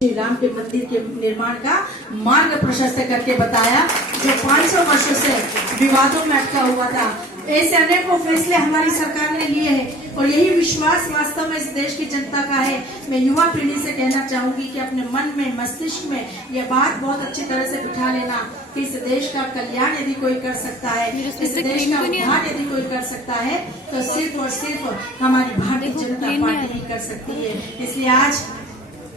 श्री राम के मंदिर के निर्माण का मार्ग प्रशस्त करके बताया, जो 500 वर्षों से विवादों में अटका हुआ था। ऐसे अनेकों फैसले हमारी सरकार ने लिए हैं और यही विश्वास वास्तव में इस देश की जनता का है। मैं युवा पीढ़ी से कहना चाहूंगी कि अपने मन में, मस्तिष्क में यह बात बहुत अच्छी तरह से बिठा लेना कि इस देश का कल्याण यदि कोई कर सकता है, इस देश का उद्धार यदि कोई कर सकता है, तो सिर्फ और सिर्फ हमारी भारतीय जनता पार्टी ही कर सकती है। इसलिए आज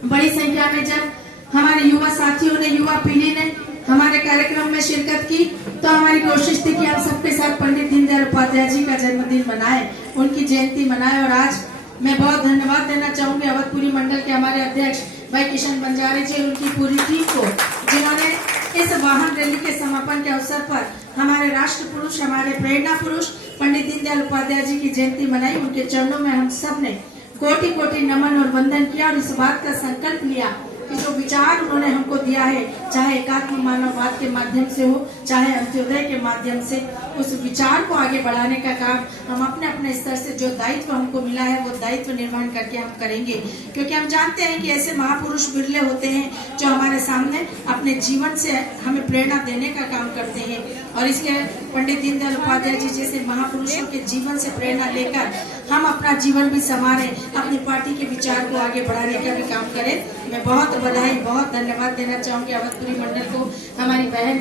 बड़ी संख्या में जब हमारे युवा साथियों ने, युवा पीढ़ी ने हमारे कार्यक्रम में शिरकत की, तो हमारी कोशिश थी कि हम सबके साथ पंडित दीनदयाल उपाध्याय जी का जन्मदिन मनाएं, उनकी जयंती मनाएं। और आज मैं बहुत धन्यवाद देना चाहूंगी अवधपुरी मंडल के हमारे अध्यक्ष भाई किशन बंजारे जी और उनकी पूरी टीम को, जिन्होंने इस वाहन रैली के समापन के अवसर पर हमारे राष्ट्र पुरुष, हमारे प्रेरणा पुरुष पंडित दीनदयाल उपाध्याय जी की जयंती मनाई। उनके चरणों में हम सब ने कोटि कोटि नमन और वंदन किया और इस बात का संकल्प लिया कि जो विचार उन्होंने हमको दिया है, चाहे एकात्म मानववाद के माध्यम से हो, चाहे अंत्योदय के माध्यम से, उस विचार को आगे बढ़ाने का काम हम अपने अपने स्तर से जो दायित्व हमको मिला है वो दायित्व निर्माण करके हम करेंगे। क्योंकि हम जानते हैं कि ऐसे महापुरुष बिरले होते हैं जो हमारे सामने अपने जीवन से हमें प्रेरणा देने का काम करते हैं। और इसके पंडित दीनदयाल उपाध्याय जी जैसे महापुरुषों के जीवन से प्रेरणा लेकर हम अपना जीवन भी संवारें, अपनी पार्टी के विचार को आगे बढ़ाने का भी काम करें। मैं बहुत बधाई, बहुत धन्यवाद देना चाहूंगी अवधपुरी मंडल को, हमारी बहन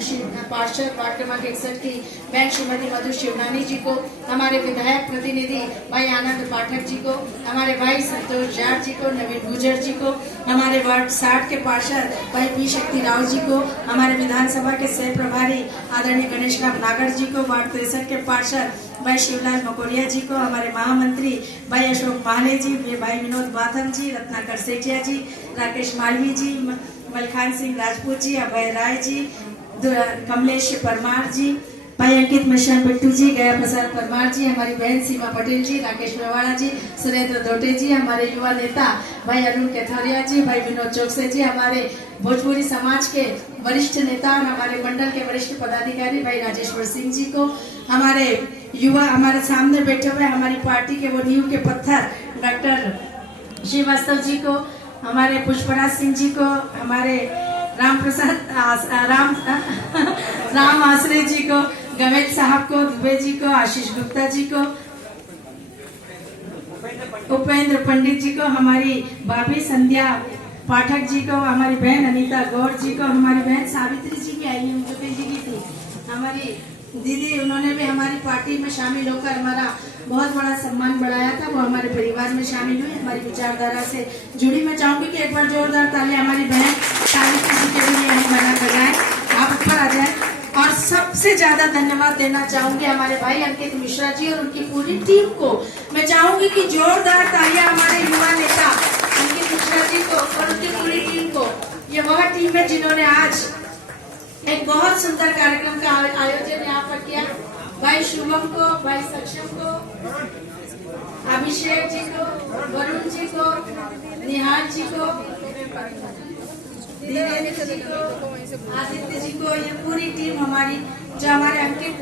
पार्षद वार्ड क्रमांक 61 की बहन श्रीमती मधु शिवनानी जी को, हमारे विधायक प्रतिनिधि भाई आनंद पाठक जी को, हमारे भाई संतोष जाट जी को, नवीन गुजर जी को, हमारे वार्ड 60 के पार्षद भाई पी शक्ति राव जी को, हमारे विधानसभा के सह प्रभारी आदरणीय गणेश राम नागर जी को, वार्ड 63 के पार्षद भाई शिवलाल मकोरिया जी को, हमारे महामंत्री भाई अशोक माले जी, भाई विनोद बाथम जी, रत्नाकर सेठिया जी, राकेश मालवी जी, मलखान सिंह राजपूत जी, अभय राय जी, कमलेश परमार जी, भाई अंकित मिश्रा बिट्टू जी, गया प्रसाद परमार जी, हमारी बहन सीमा पटेल जी, राकेश मेवाड़ा जी, सुरेंद्र दोटे जी, हमारे युवा नेता भाई अरुण कैथोरिया जी, भाई विनोद चौकसे जी, हमारे भोजपुरी समाज के वरिष्ठ नेता और हमारे मंडल के वरिष्ठ पदाधिकारी भाई राजेश्वर सिंह जी को, हमारे युवा, हमारे सामने बैठे हुए हमारी पार्टी के वो नींव के पत्थर डॉक्टर श्रीवास्तव जी को, हमारे पुष्पराज सिंह जी को, हमारे राम आसरे जी को, गवेद साहब को, दुबे जी को, आशीष गुप्ता जी को, उपेंद्र पंडित जी को, हमारी भाभी संध्या पाठक जी को, हमारी बहन अनीता गौर जी को, हमारी बहन सावित्री जी भी आई है, जो जी की थी, हमारी दीदी, उन्होंने भी हमारी पार्टी में शामिल होकर हमारा बहुत बड़ा सम्मान बढ़ाया था। वो हमारे परिवार में शामिल हुई, हमारी विचारधारा से जुड़ी। मैं चाहूंगी कि एक बार जोरदार ताली हमारी बहन सावित्री जी के लिए हम मना कर जाए, आप ऊपर आ जाए। और सबसे ज्यादा धन्यवाद देना चाहूंगी हमारे भाई अंकित मिश्रा जी और उनकी पूरी टीम को। मैं चाहूंगी कि जोरदार तालियां हमारे युवा नेता अंकित मिश्रा जी को और उनकी पूरी टीम को। ये वह टीम है जिन्होंने आज एक बहुत सुंदर कार्यक्रम का आयोजन यहाँ पर किया। भाई शुभम को, भाई सक्षम को, अभिषेक जी को, वरुण जी को, निहाल जी को, दिनेश जी को, आदित्य जी को, ये पूरी टीम हमारी, जो हमारे अंकित,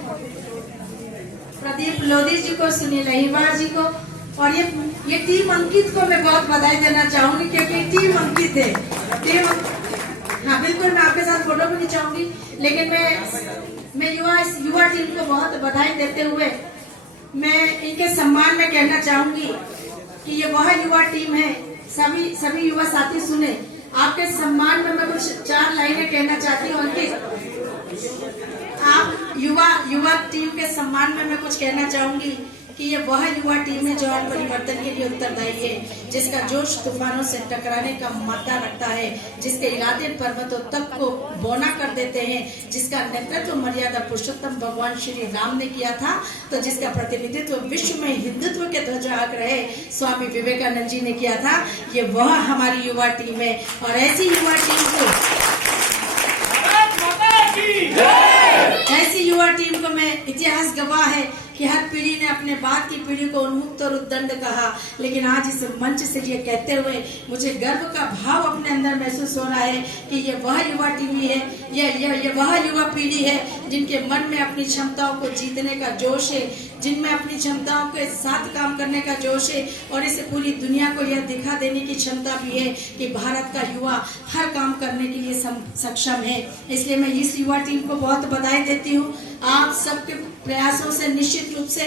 प्रदीप लोधी जी को, सुनील अहिवार जी को, और ये टीम अंकित को मैं बहुत बधाई देना चाहूंगी क्योंकि टीम अंकित है। टीम, हाँ बिल्कुल, मैं आपके साथ फोटो भी नहीं चाहूंगी, लेकिन मैं युवा टीम को बहुत बधाई देते हुए मैं इनके सम्मान में कहना चाहूंगी कि ये वह युवा टीम है। सभी युवा साथी सुने, आपके सम्मान में मैं कुछ 4 लाइनें कहना चाहती हूँ। आप युवा टीम के सम्मान में मैं कुछ कहना चाहूंगी कि ये वह युवा टीम है जो आज परिवर्तन के लिए उत्तरदायी है, जिसका जोश तूफानों से टकराने का मादा रखता है, जिसके इरादे पर्वतों तक को बौना कर देते हैं, जिसका नेतृत्व मर्यादा पुरुषोत्तम भगवान श्री राम ने किया था, तो जिसका प्रतिनिधित्व विश्व में हिंदुत्व के ध्वजाग्रह स्वामी विवेकानंद जी ने किया था। ये वह हमारी युवा टीम है और ऐसी युवा टीम को मैं, इतिहास गवाह है कि हर पीढ़ी ने अपने बाद की पीढ़ी को उन्मुक्त और उद्दंड कहा, लेकिन आज इस मंच से ये कहते हुए मुझे गर्व का भाव अपने अंदर महसूस हो रहा है कि ये वह युवा टीवी है, ये वह युवा पीढ़ी है जिनके मन में अपनी क्षमताओं को जीतने का जोश है, जिनमें अपनी क्षमताओं के साथ काम करने का जोश है और इसे पूरी दुनिया को यह दिखा देने की क्षमता भी है कि भारत का युवा हर काम करने के लिए सक्षम है। इसलिए मैं इस युवा टीम को बहुत बधाई देती हूँ। आप सबके प्रयासों से निश्चित रूप से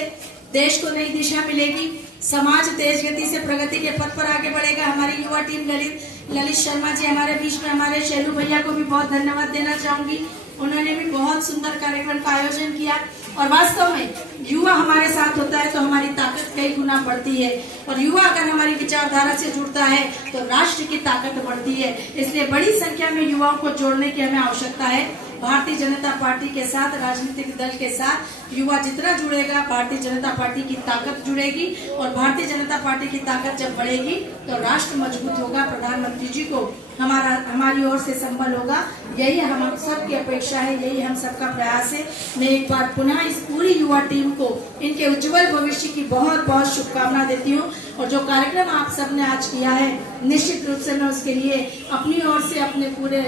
देश को नई दिशा मिलेगी, समाज तेज गति से प्रगति के पथ पर आगे बढ़ेगा। हमारी युवा टीम ललित शर्मा जी हमारे बीच में, हमारे शैलू भैया को भी बहुत धन्यवाद देना चाहूंगी। उन्होंने भी बहुत सुंदर कार्यक्रम का आयोजन किया और वास्तव में युवा हमारे साथ होता है तो हमारी ताकत कई गुना बढ़ती है और युवा अगर हमारी विचारधारा से जुड़ता है तो राष्ट्र की ताकत बढ़ती है। इसलिए बड़ी संख्या में युवाओं को जोड़ने की हमें आवश्यकता है। भारतीय जनता पार्टी के साथ, राजनीतिक दल के साथ युवा जितना जुड़ेगा भारतीय जनता पार्टी की ताकत जुड़ेगी और भारतीय जनता पार्टी की ताकत जब बढ़ेगी तो राष्ट्र मजबूत होगा। प्रधानमंत्री जी को हमारी ओर से संबल होगा, यही हम सब की अपेक्षा है, यही हम सबका प्रयास है। मैं एक बार पुनः इस पूरी युवा टीम को इनके उज्जवल भविष्य की बहुत बहुत शुभकामना देती हूँ और जो कार्यक्रम आप सबने आज किया है निश्चित रूप से मैं उसके लिए अपनी ओर से, अपने पूरे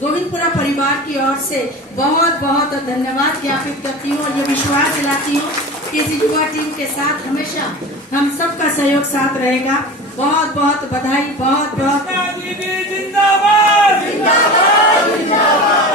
गोविंदपुरा परिवार की ओर से बहुत बहुत धन्यवाद ज्ञापित करती हूँ और ये विश्वास दिलाती हूँ कि इस युवा टीम के साथ हमेशा हम सबका सहयोग साथ रहेगा। बहुत बहुत बधाई, बहुत बहुत जिंदाबाद जिंदाबाद जिंदाबाद।